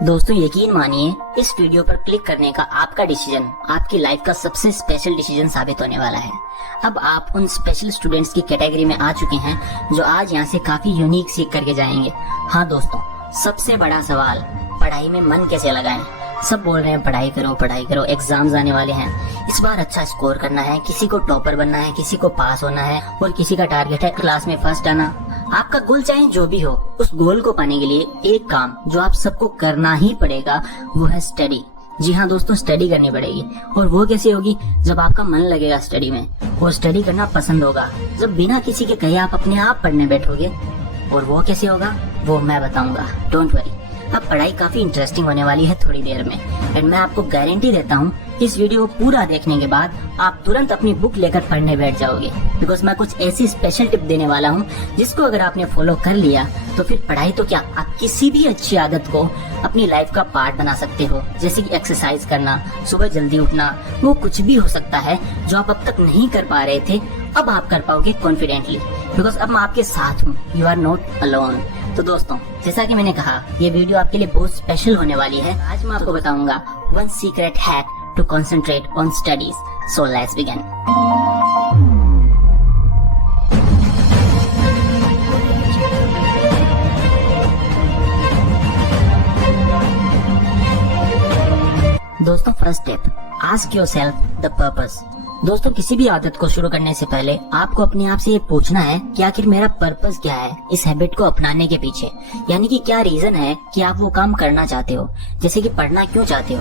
दोस्तों यकीन मानिए, इस वीडियो पर क्लिक करने का आपका डिसीजन आपकी लाइफ का सबसे स्पेशल डिसीजन साबित होने वाला है। अब आप उन स्पेशल स्टूडेंट्स की कैटेगरी में आ चुके हैं जो आज यहाँ से काफी यूनिक सीख करके जाएंगे। हाँ दोस्तों, सबसे बड़ा सवाल, पढ़ाई में मन कैसे लगाएं। सब बोल रहे हैं पढ़ाई करो, एग्जाम्स आने वाले हैं, इस बार अच्छा स्कोर करना है, किसी को टॉपर बनना है, किसी को पास होना है और किसी का टारगेट है क्लास में फर्स्ट आना। आपका गोल चाहे जो भी हो, उस गोल को पाने के लिए एक काम जो आप सबको करना ही पड़ेगा वो है स्टडी। जी हाँ दोस्तों, स्टडी करनी पड़ेगी। और वो कैसे होगी? जब आपका मन लगेगा स्टडी में, वो स्टडी करना पसंद होगा, जब बिना किसी के कहे आप अपने आप पढ़ने बैठोगे। और वो कैसे होगा वो मैं बताऊंगा, डोंट वरी। अब पढ़ाई काफी इंटरेस्टिंग होने वाली है थोड़ी देर में, एंड मैं आपको गारंटी देता हूँ इस वीडियो को पूरा देखने के बाद आप तुरंत अपनी बुक लेकर पढ़ने बैठ जाओगे, बिकॉज मैं कुछ ऐसी स्पेशल टिप देने वाला हूँ जिसको अगर आपने फॉलो कर लिया तो फिर पढ़ाई तो क्या, आप किसी भी अच्छी आदत को अपनी लाइफ का पार्ट बना सकते हो। जैसे कि एक्सरसाइज करना, सुबह जल्दी उठना, वो कुछ भी हो सकता है जो आप अब तक नहीं कर पा रहे थे, अब आप कर पाओगे कॉन्फिडेंटली, बिकॉज अब मैं आपके साथ हूँ, यू आर नॉट अलोन। तो दोस्तों, जैसा कि मैंने कहा, ये वीडियो आपके लिए बहुत स्पेशल होने वाली है। आज मैं आपको बताऊंगा one secret hack to concentrate on studies. So let's begin. दोस्तों, first step, ask yourself the purpose. दोस्तों, किसी भी आदत को शुरू करने से पहले आपको अपने आप से ये पूछना है कि आखिर मेरा पर्पस क्या है इस हैबिट को अपनाने के पीछे। यानी कि क्या रीजन है कि आप वो काम करना चाहते हो। जैसे कि पढ़ना क्यों चाहते हो,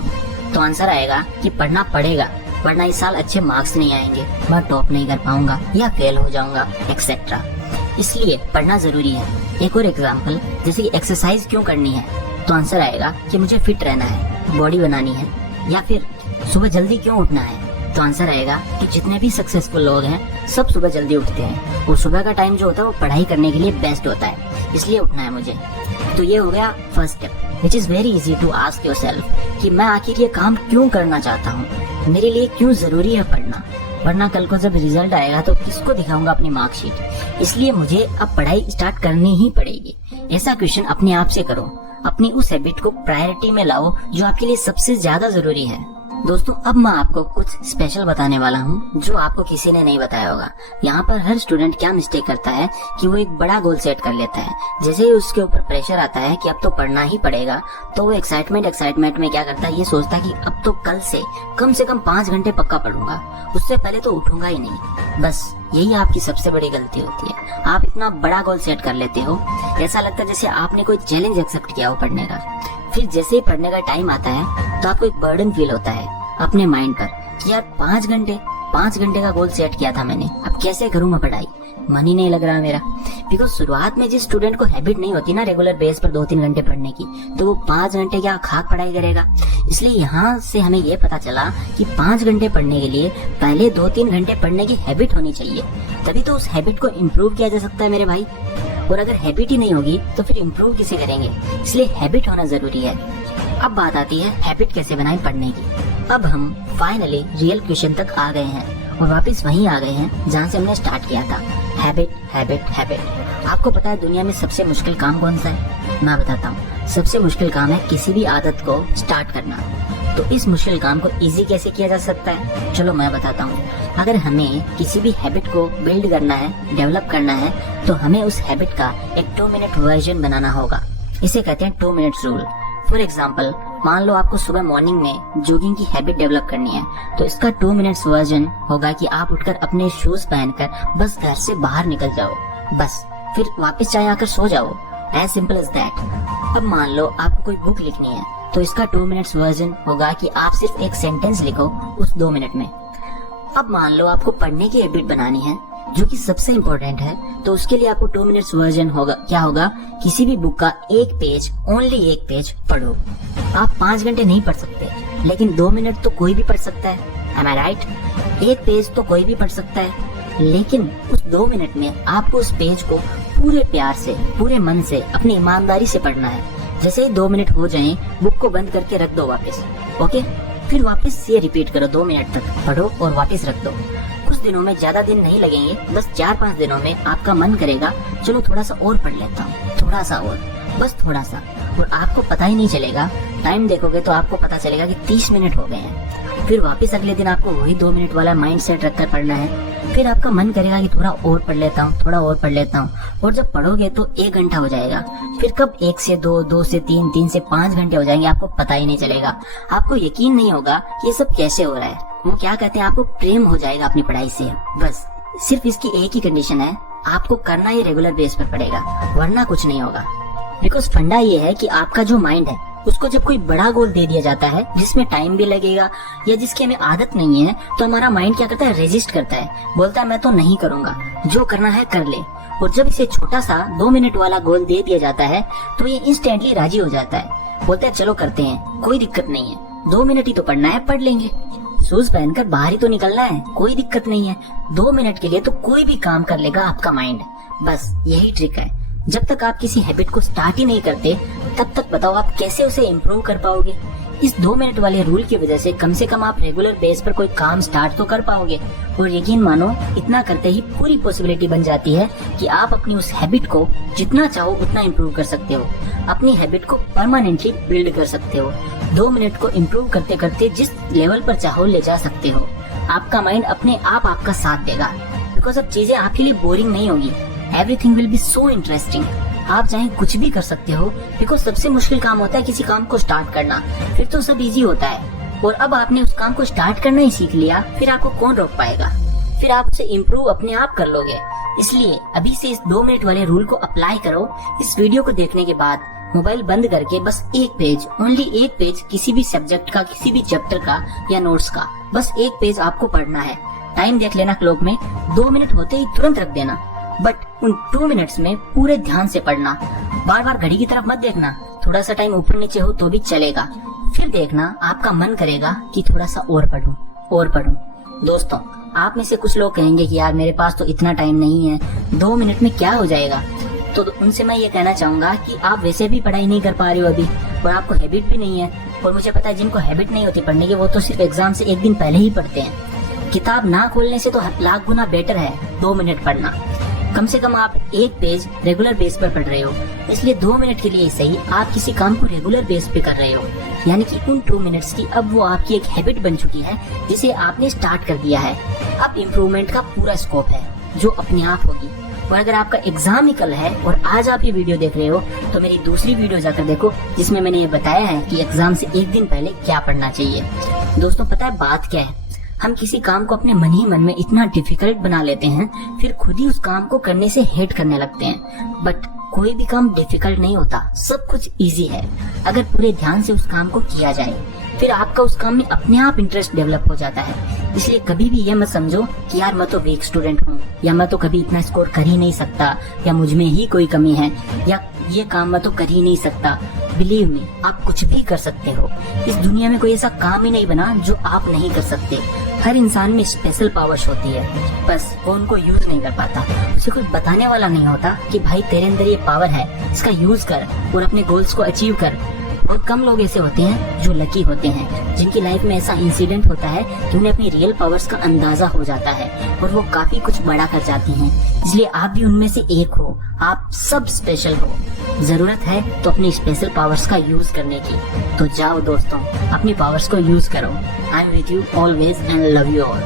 तो आंसर आएगा कि पढ़ना पड़ेगा, वरना इस साल अच्छे मार्क्स नहीं आएंगे, मैं टॉप नहीं कर पाऊंगा या फेल हो जाऊंगा, एक्सेट्रा। इसलिए पढ़ना जरूरी है। एक और एग्जाम्पल, जैसे कि एक्सरसाइज क्यों करनी है, तो आंसर आएगा कि मुझे फिट रहना है, बॉडी बनानी है। या फिर सुबह जल्दी क्यों उठना है, तो आंसर आएगा कि जितने भी सक्सेसफुल लोग हैं सब सुबह जल्दी उठते हैं, और सुबह का टाइम जो होता है वो पढ़ाई करने के लिए बेस्ट होता है, इसलिए उठना है मुझे। तो ये हो गया first step, which is very easy to ask yourself कि मैं आखिर ये काम क्यों करना चाहता हूँ, मेरे लिए क्यों जरूरी है पढ़ना, वरना कल को जब रिजल्ट आएगा तो किसको दिखाऊंगा अपनी मार्कशीट। इसलिए मुझे अब पढ़ाई स्टार्ट करनी ही पड़ेगी। ऐसा क्वेश्चन अपने आप से करो, अपनी उस हैबिट को प्रायोरिटी में लाओ जो आपके लिए सबसे ज्यादा जरूरी है। दोस्तों, अब मैं आपको कुछ स्पेशल बताने वाला हूँ जो आपको किसी ने नहीं बताया होगा। यहाँ पर हर स्टूडेंट क्या मिस्टेक करता है कि वो एक बड़ा गोल सेट कर लेता है, जैसे ही उसके ऊपर प्रेशर आता है कि अब तो पढ़ना ही पड़ेगा, तो वो एक्साइटमेंट में क्या करता है, ये सोचता है कि अब तो कल से कम 5 घंटे पक्का पढ़ूंगा, उससे पहले तो उठूंगा ही नहीं। बस यही आपकी सबसे बड़ी गलती होती है। आप इतना बड़ा गोल सेट कर लेते हो, ऐसा लगता है जैसे आपने कोई चैलेंज एक्सेप्ट किया हो पढ़ने का। फिर जैसे ही पढ़ने का टाइम आता है तो आपको एक बर्डन फील होता है अपने माइंड पर कि यार 5 घंटे का गोल सेट किया था मैंने, अब कैसे करूँ मैं पढ़ाई, मन ही नहीं लग रहा मेरा। बिकॉज शुरुआत में जिस स्टूडेंट को हैबिट नहीं होती ना रेगुलर बेस पर 2-3 घंटे पढ़ने की, तो वो 5 घंटे क्या खाक पढ़ाई करेगा। इसलिए यहाँ से हमें ये पता चला कि 5 घंटे पढ़ने के लिए पहले 2-3 घंटे पढ़ने की हैबिट होनी चाहिए, तभी तो उस हैबिट को इम्प्रूव किया जा सकता है मेरे भाई। और अगर हैबिट ही नहीं होगी तो फिर इम्प्रूव किसे करेंगे, इसलिए हैबिट होना जरूरी है। अब बात आती है हैबिट कैसे बनाएं पढ़ने की। अब हम फाइनली रियल क्वेश्चन तक आ गए हैं और वापस वहीं आ गए हैं जहाँ से हमने स्टार्ट किया था, हैबिट हैबिट हैबिट। आपको पता है दुनिया में सबसे मुश्किल काम कौन सा है? मैं बताता हूँ। सबसे मुश्किल काम है किसी भी आदत को स्टार्ट करना। तो इस मुश्किल काम को इजी कैसे किया जा सकता है, चलो मैं बताता हूँ। अगर हमें किसी भी हैबिट को बिल्ड करना है, डेवलप करना है, तो हमें उस हैबिट का एक 2 मिनट वर्जन बनाना होगा। इसे कहते हैं 2 मिनट्स रूल। फॉर एग्जाम्पल, मान लो आपको सुबह मॉर्निंग में जॉगिंग की हैबिट डेवलप करनी है, तो इसका 2 मिनट्स वर्जन होगा कि आप उठकर अपने शूज पहनकर बस घर से बाहर निकल जाओ, बस फिर वापस चाहे आकर सो जाओ, एज सिंपल एज दैट। अब मान लो आपको कोई बुक लिखनी है, तो इसका 2 मिनट्स वर्जन होगा कि आप सिर्फ एक सेंटेंस लिखो उस 2 मिनट में। अब मान लो आपको पढ़ने की हैबिट बनानी है, जो कि सबसे इम्पोर्टेंट है, तो उसके लिए आपको 2 मिनट्स वर्जन होगा, क्या होगा, किसी भी बुक का एक पेज, ओनली एक पेज पढ़ो। आप 5 घंटे नहीं पढ़ सकते, लेकिन 2 मिनट तो कोई भी पढ़ सकता है, एम आई राइट? एक पेज तो कोई भी पढ़ सकता है, लेकिन उस 2 मिनट में आपको उस पेज को पूरे प्यार से, पूरे मन से, अपनी ईमानदारी से पढ़ना है। जैसे ही 2 मिनट हो जाएं, बुक को बंद करके रख दो वापस, ओके? फिर वापस ये रिपीट करो, 2 मिनट तक पढ़ो और वापस रख दो। कुछ दिनों में, ज्यादा दिन नहीं लगेंगे, बस 4-5 दिनों में आपका मन करेगा चलो थोड़ा सा और पढ़ लेता हूँ, थोड़ा सा और, बस थोड़ा सा। और आपको पता ही नहीं चलेगा। टाइम देखोगे तो आपको पता चलेगा कि 30 मिनट हो गए हैं। फिर वापस अगले दिन आपको वही 2 मिनट वाला माइंड सेट रखकर पढ़ना है। फिर आपका मन करेगा कि थोड़ा और पढ़ लेता हूँ, थोड़ा और पढ़ लेता हूँ, और जब पढ़ोगे तो 1 घंटा हो जाएगा। फिर कब 1 से 2, 2 से 3, 3 से 5 घंटे हो जाएंगे, आपको पता ही नहीं चलेगा। आपको यकीन नहीं होगा कि ये सब कैसे हो रहा है। वो क्या कहते हैं, आपको प्रेम हो जाएगा अपनी पढ़ाई से। बस सिर्फ इसकी एक ही कंडीशन है, आपको करना ही रेगुलर बेस पर पड़ेगा, वरना कुछ नहीं होगा। बिकॉज फंडा ये है कि आपका जो माइंड है उसको जब कोई बड़ा गोल दे दिया जाता है जिसमें टाइम भी लगेगा या जिसकी हमें आदत नहीं है, तो हमारा माइंड क्या करता है, रेजिस्ट करता है, बोलता है मैं तो नहीं करूंगा, जो करना है कर ले। और जब इसे छोटा सा 2 मिनट वाला गोल दे दिया जाता है तो ये इंस्टेंटली राजी हो जाता है, बोलता है चलो करते हैं, कोई दिक्कत नहीं है, 2 मिनट ही तो पढ़ना है, पढ़ लेंगे। शूज पहनकर बाहर ही तो निकलना है, कोई दिक्कत नहीं है, 2 मिनट के लिए तो कोई भी काम कर लेगा आपका माइंड। बस यही ट्रिक है। जब तक आप किसी हैबिट को स्टार्ट ही नहीं करते तब तक बताओ आप कैसे उसे इम्प्रूव कर पाओगे। इस 2 मिनट वाले रूल की वजह से कम आप रेगुलर बेस पर कोई काम स्टार्ट तो कर पाओगे। और यकीन मानो, इतना करते ही पूरी पॉसिबिलिटी बन जाती है कि आप अपनी उस हैबिट को जितना चाहो उतना इम्प्रूव कर सकते हो, अपनी हैबिट को परमानेंटली बिल्ड कर सकते हो। 2 मिनट को इम्प्रूव करते करते जिस लेवल पर चाहो ले जा सकते हो। आपका माइंड अपने आप आपका साथ देगा, बिकॉज अब चीजें आपके लिए बोरिंग नहीं होगी। Everything will be so interesting. आप चाहे कुछ भी कर सकते हो, बिकॉज सबसे मुश्किल काम होता है किसी काम को स्टार्ट करना, फिर तो सब इजी होता है। और अब आपने उस काम को स्टार्ट करना ही सीख लिया, फिर आपको कौन रोक पाएगा, फिर आप उसे इम्प्रूव अपने आप कर लोगे। इसलिए अभी से इस 2 मिनट वाले रूल को अप्लाई करो। इस वीडियो को देखने के बाद मोबाइल बंद करके बस एक पेज, ओनली एक पेज किसी भी सब्जेक्ट का, किसी भी चैप्टर का या नोट्स का, बस एक पेज आपको पढ़ना है। टाइम देख लेना क्लॉक में, 2 मिनट होते ही तुरंत रख देना, बट उन 2 मिनट्स में पूरे ध्यान से पढ़ना। बार बार घड़ी की तरफ मत देखना, थोड़ा सा टाइम ऊपर नीचे हो तो भी चलेगा। फिर देखना आपका मन करेगा कि थोड़ा सा और पढूं, और पढूं। दोस्तों, आप में से कुछ लोग कहेंगे कि यार मेरे पास तो इतना टाइम नहीं है, 2 मिनट में क्या हो जाएगा। तो उनसे मैं ये कहना चाहूंगा कि आप वैसे भी पढ़ाई नहीं कर पा रहे हो अभी, और आपको हैबिट भी नहीं है। और मुझे पता है जिनको हैबिट नहीं होती पढ़ने की, वो तो सिर्फ एग्जाम से 1 दिन पहले ही पढ़ते हैं। किताब ना खोलने से तो लाख गुना बेटर है 2 मिनट पढ़ना। कम से कम आप एक पेज रेगुलर बेस पर पढ़ रहे हो, इसलिए 2 मिनट के लिए सही आप किसी काम को रेगुलर बेस पे कर रहे हो। यानी कि उन 2 मिनट्स की अब वो आपकी एक हैबिट बन चुकी है जिसे आपने स्टार्ट कर दिया है। अब इम्प्रूवमेंट का पूरा स्कोप है जो अपने आप होगी। और अगर आपका एग्जाम ही कल है और आज आप ये वीडियो देख रहे हो, तो मेरी दूसरी वीडियो जाकर देखो जिसमें मैंने ये बताया है कि एग्जाम से 1 दिन पहले क्या पढ़ना चाहिए। दोस्तों, पता है बात क्या है, हम किसी काम को अपने मन ही मन में इतना डिफिकल्ट बना लेते हैं, फिर खुद ही उस काम को करने से हेट करने लगते हैं। बट कोई भी काम डिफिकल्ट नहीं होता, सब कुछ इजी है अगर पूरे ध्यान से उस काम को किया जाए। फिर आपका उस काम में अपने आप इंटरेस्ट डेवलप हो जाता है। इसलिए कभी भी ये मत समझो कि यार मैं तो वीक स्टूडेंट हूँ, या मैं तो कभी इतना स्कोर कर ही नहीं सकता, या मुझ में ही कोई कमी है, या ये काम मैं तो कर ही नहीं सकता। बिलीव मी, आप कुछ भी कर सकते हो। इस दुनिया में कोई ऐसा काम ही नहीं बना जो आप नहीं कर सकते। हर इंसान में स्पेशल पावर्स होती है, बस वो उनको यूज नहीं कर पाता। उसे कोई बताने वाला नहीं होता कि भाई तेरे अंदर ये पावर है, इसका यूज कर और अपने गोल्स को अचीव कर। बहुत कम लोग ऐसे होते हैं जो लकी होते हैं, जिनकी लाइफ में ऐसा इंसिडेंट होता है कि उन्हें अपनी रियल पावर्स का अंदाजा हो जाता है और वो काफी कुछ बड़ा कर जाती हैं। इसलिए आप भी उनमें से एक हो, आप सब स्पेशल हो। जरूरत है तो अपनी स्पेशल पावर्स का यूज करने की। तो जाओ दोस्तों, अपनी पावर्स को यूज करो। I am with you always and love you all.